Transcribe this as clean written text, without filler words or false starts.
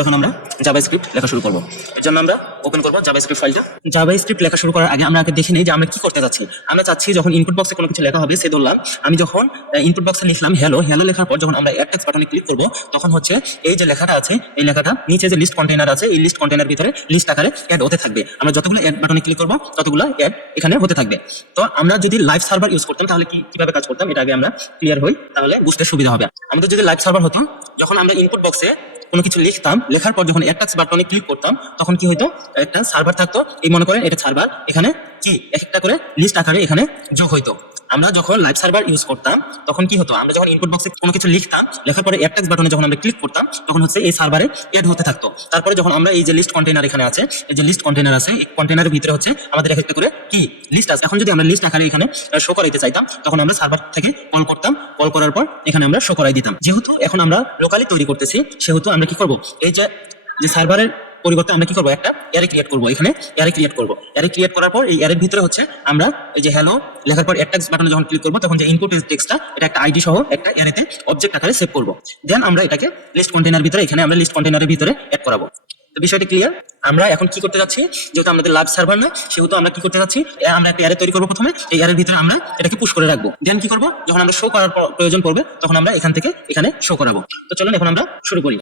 এখন আমরা জাভাস্ক্রিপ্ট লেখা শুরু করব। এর জন্য আমরা ওপেন করব জাভাস্ক্রিপ্ট ফাইলটা। জাভাস্ক্রিপ্ট লেখা শুরু করার আগে আমরা আগে দেখে নিই যে আমরা কি করতে যাচ্ছি। আমরা চাচ্ছি যখন ইনপুট বক্সে কোনো কিছু লেখা হবে, সে ধরলাম আমি যখন ইনপুট বক্সে লিখলাম হ্যালো, হ্যালো লেখার পর যখন আমরা অ্যাড টেক্সট বাটনে ক্লিক করব, তখন হচ্ছে এই যে লেখাটা আছে, এই লেখাটা নিচে যে লিস্ট কন্টেইনার আছে, এই লিস্ট কন্টেইনার ভিতরে লিস্ট আকারে অ্যাড হতে থাকবে। আমরা যতগুলো অ্যাড বাটনে ক্লিক করব ততগুলো অ্যাড এখানে হতে থাকবে। তো আমরা যদি লাইভ সার্ভার ইউজ করতাম তাহলে কিভাবে কাজ করতাম, এটা আগে আমরা ক্লিয়ার হই, তাহলে বুঝতে সুবিধা হবে। আমাদের যদি লাইভ সার্ভার হতো, যখন আমরা ইনপুট বক্সে কোনো কিছু লিখতাম, লেখার পর যখন অ্যাড টেক্সট বাটনে ক্লিক করতাম, তখন কি হতো, একটা সার্ভার থাকতো, এই মনে করেন এটা সার্ভার, এখানে কি একটা করে লিস্ট আকারে এখানে যোগ হইতো। আমরা যখন লাইভ সার্ভার ইউজ করতাম তখন কি হতো, আমরা যখন ইনপুট বক্সে কোনো কিছু লিখতাম, লেখার পরে অ্যাড টেক্সট বাটনে যখন আমরা ক্লিক করতাম, তখন হচ্ছে এই সার্ভারে এড হতে থাকতো। তারপরে যখন আমরা এই যে লিস্ট কন্টেইনার এখানে আছে, এই যে লিস্ট কন্টেইনার আছে, এই কন্টেইনারের ভিতরে হচ্ছে আমাদের একটা করে কি লিস্ট আছে। এখন যদি আমরা লিস্ট আকারে এখানে শো করাইতে চাইতাম, তখন আমরা সার্ভার থেকে কল করতাম, কল করার পর এখানে আমরা শো করাই দিতাম। যেহেতু এখন আমরা লোকালি তৈরি করতেছি, সেহেতু আমরা কি করব, এই যে সার্ভারের পরিবর্তে আমরা কি করবো, একটা অ্যারে ক্রিয়েট করবো। এখানে অ্যারে ক্রিয়েট করবো। অ্যারে ক্রিয়েট করার পর এই অ্যারের ভিতরে হচ্ছে আমরা এই যে হ্যালো লেখার পর অ্যাড টেক্সট বাটনে যখন ক্লিক করবো, তখন যে ইনপুট টেক্সটটা এটা একটা আইডি সহ একটা অ্যারেতে অবজেক্ট আকারে সেভ করবো। দেন আমরা এটাকে লিস্ট কন্টেইনার ভিতরে, এখানে আমরা লিস্ট কন্টেইনারের ভিতরে অ্যাড করাবো। তো বিষয়টি ক্লিয়ার। আমরা এখন কি করতে যাচ্ছি, যেহেতু আমাদের লাইভ সার্ভার না, সেহেতু আমরা কি করতে যাচ্ছি, আমরা একটা অ্যারে তৈরি করবো। প্রথমে এই অ্যারের ভিতরে আমরা এটাকে পুশ করে রাখবো। দেন কি করবো, যখন আমরা শো করার প্রয়োজন পড়বে, তখন আমরা এখান থেকে এখানে শো করাবো। তো চলুন এখন আমরা শুরু করি।